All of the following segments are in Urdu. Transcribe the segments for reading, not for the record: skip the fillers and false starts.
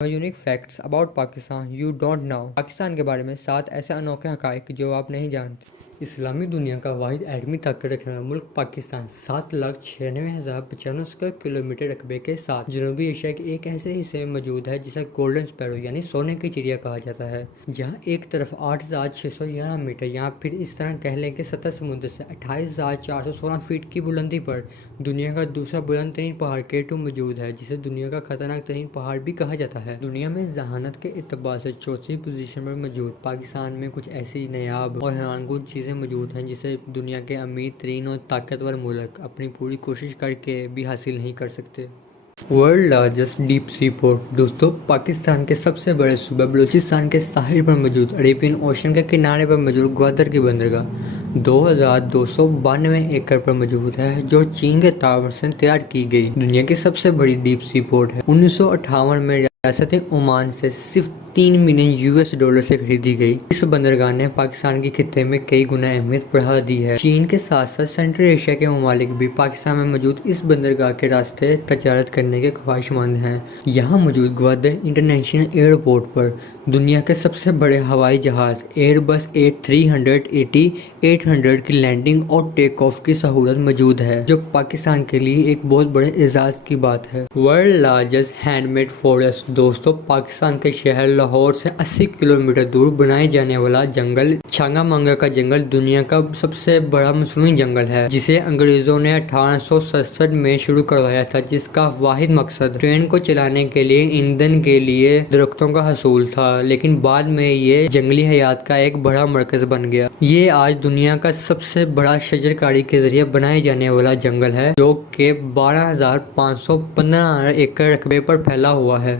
Unique facts about Pakistan you don't know. Pakistan کے بارے میں 7 ایسے انوکھے حقائق جو آپ نہیں جانتے۔ اسلامی دنیا کا واحد ایٹمی طاقت رکھنے والا ملک پاکستان 7,96,095 اسکوائر کلومیٹر رقبے کے ساتھ جنوبی ایشیا کے ایک ایسے حصے میں موجود ہے جسے گولڈن اسپیرو یعنی سونے کی چڑیا کہا جاتا ہے، جہاں ایک طرف 8,611 میٹر یا پھر اس طرح کہہ لیں کہ سطح سمندر سے 28,416 فیٹ کی بلندی پر دنیا کا دوسرا بلند ترین پہاڑ K2 موجود ہے، جسے دنیا کا خطرناک ترین پہاڑ بھی کہا جاتا ہے۔ دنیا میں ذہانت کے اعتبار سے چوتھی پوزیشن پر موجود پاکستان میں کچھ ایسی نایاب اور حیران کن چیزیں موجود ہیں جسے دنیا کے امیر ترین اور طاقتور ملک اپنی پوری کوشش کر کے بھی حاصل نہیں کر سکتے۔ World largest deep sea port. دوستو، پاکستان کے سب سے بڑے صوبہ بلوچستان کے ساحل پر موجود اریبین اوشن کے کنارے پر موجود گوادر کی بندرگاہ 2,292 ایکڑ پر موجود ہے، جو چین کے تعاون سے تیار کی گئی دنیا کی سب سے بڑی ڈیپ سی پورٹ ہے۔ 1958 میں ریاست عمان سے صرف $3 ملین سے خریدی گئی۔ اس بندرگاہ نے پاکستان کے خطے میں کئی گنا اہمیت بڑھا دی ہے۔ چین کے ساتھ ساتھ سینٹرل ایشیا کے ممالک بھی پاکستان میں موجود اس بندرگاہ کے راستے تجارت کرنے کے خواہش مند ہیں۔ یہاں موجود گوادر انٹرنیشنل ایئرپورٹ پر دنیا کے سب سے بڑے ہوائی جہاز ایئر بس 380-800 کی لینڈنگ اور ٹیک آف کی سہولت موجود ہے، جو پاکستان کے لیے ایک بہت بڑے اعزاز کی بات ہے۔ World largest hand made forest. دوستو، پاکستان کے شہر لاہور سے 80 کلومیٹر دور بنائے جانے والا جنگل چھانگا مانگا کا جنگل دنیا کا سب سے بڑا مصنوعی جنگل ہے، جسے انگریزوں نے 1867 میں شروع کروایا تھا، جس کا واحد مقصد ٹرین کو چلانے کے لیے ایندھن کے لیے درختوں کا حصول تھا، لیکن بعد میں یہ جنگلی حیات کا ایک بڑا مرکز بن گیا۔ یہ آج دنیا کا سب سے بڑا شجر کاری کے ذریعے بنائے جانے والا جنگل ہے، جو کہ 12,515 ایکڑ رقبے پر پھیلا ہوا ہے،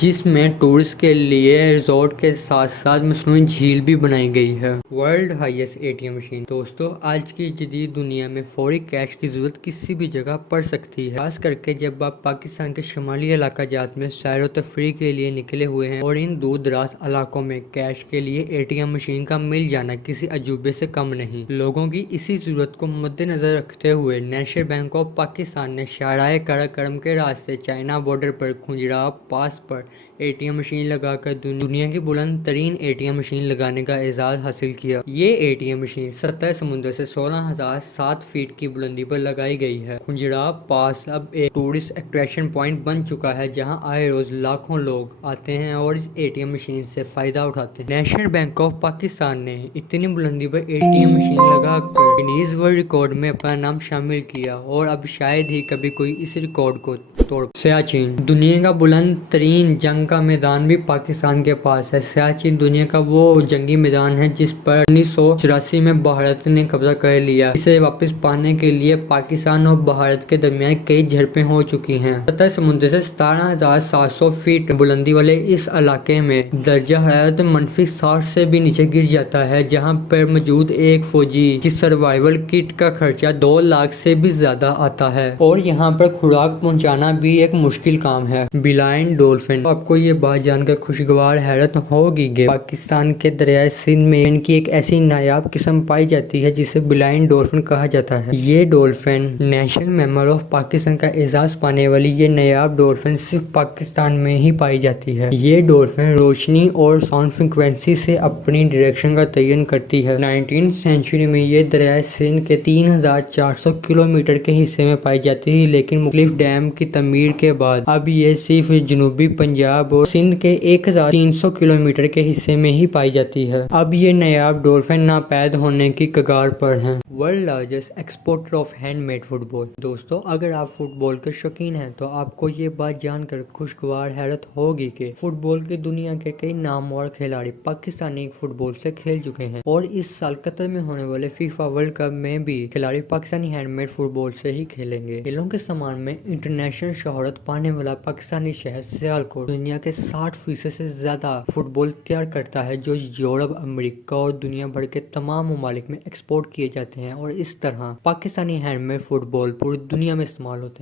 جس میں ٹورسٹ کے لیے ریزورٹ کے ساتھ ساتھ مصنوعی جھیل بھی بنائی گئی ہے۔ World highest ATM machine. دوستو، آج کی جدید دنیا میں فوری کیش کی ضرورت کسی بھی جگہ پڑ سکتی ہے، خاص کر کے جب آپ پاکستان کے شمالی علاقہ جات میں سیر و تفریح کے لیے نکلے ہوئے ہیں اور ان دور دراز علاقوں میں کیش کے لیے ATM مشین کا مل جانا کسی عجوبے سے کم نہیں۔ لوگوں کی اسی ضرورت کو مد نظر رکھتے ہوئے نیشنل بینک آف پاکستان نے شاہراہ قراقرم کے راستے چائنا بارڈر پر کھنجراب پاس پر ATM مشین لگا کر دنیا کی بلند ترین ATM مشین لگانے کا اعزاز حاصل کیا۔ یہ ATM مشین سطح سمندر سے 16,007 فیٹ کی بلندی پر لگائی گئی ہے۔ کھنجراب پاس اب ایک ٹورسٹ اٹریکشن پوائنٹ بن چکا ہے، جہاں آئے روز لاکھوں لوگ آتے ہیں اور اس ATM مشین سے فائدہ اٹھاتے ہیں۔ نیشنل بینک آف پاکستان نے اتنی بلندی پر ATM مشین لگا کر گنیز ورلڈ ریکارڈ میں اپنا نام شامل کیا، اور اب شاید ہی کبھی کوئی اس ریکارڈ کو توڑ۔ سیاچن۔ دنیا کا بلند ترین جنگ کا میدان بھی پاکستان کے پاس ہے۔ سیاچن دنیا کا وہ جنگی میدان ہے جس پر 1984 میں بھارت نے قبضہ کر لیا۔ اسے واپس پانے کے لیے پاکستان اور بھارت کے درمیان کئی جھڑپیں ہو چکی ہیں۔ سطح سمندر سے 17,700 فیٹ بلندی والے اس علاقے میں درجہ حرارت -60 سے بھی نیچے گر جاتا ہے، جہاں پر موجود ایک فوجی کی سروائیول کٹ کا خرچہ 2 لاکھ سے بھی زیادہ آتا ہے، اور یہاں پر خوراک پہنچانا بھی ایک مشکل کام ہے۔ بلائن ڈولفن۔ آپ کو یہ بات جان کر خوشگوار حیرت ہوگی کہ پاکستان کے دریائے سندھ میں ان کی ایک ایسی نایاب قسم پائی جاتی ہے جسے بلائن ڈولفن کہا جاتا ہے۔ یہ dolphin national mammal of Pakistan کا اعزاز پانے والی یہ نایاب ڈولفن صرف پاکستان میں ہی پائی جاتی ہے۔ یہ ڈولفن روشنی اور ساؤنڈ فریکوینسی سے اپنی ڈائریکشن کا تعین کرتی ہے۔ 19 سینچری میں یہ دریائے سندھ کے 3,400 کلومیٹر کے حصے میں پائی جاتی تھی، لیکن مختلف ڈیم کی تعمیر کے بعد اب یہ صرف جنوبی پنجاب اور سندھ کے 1,300 کلومیٹر کے حصے میں ہی پائی جاتی ہے۔ اب یہ نایاب ڈولفن ناپید ہونے کی کگار پر ہیں۔ World largest exporter of hand made football. دوستو، اگر آپ فٹ بال کے شوقین ہیں تو آپ کو یہ بات جان کر خوشگوار حیرت ہوگی کہ فٹ بال کی دنیا کے کئی نامور کھلاڑی پاکستانی فٹ بال سے کھیل چکے ہیں، اور اس سال قطر میں ہونے والے فیفا ورلڈ کپ میں بھی کھلاڑی پاکستانی ہینڈ میڈ فٹ بال سے ہی کھیلیں گے۔ کھیلوں کے سامان میں انٹرنیشنل شہرت پانے والا پاکستانی شہر سیالکوٹ دنیا کے 60% سے زیادہ فٹ بال تیار کرتا ہے، جو یورپ، امریکہ اور دنیا بھر کے تمام ممالک میں ایکسپورٹ کیے جاتے ہیں، اور اس طرح پاکستانی ہینڈ میڈ فٹ بال پوری دنیا میں استعمال ہوتے ہیں۔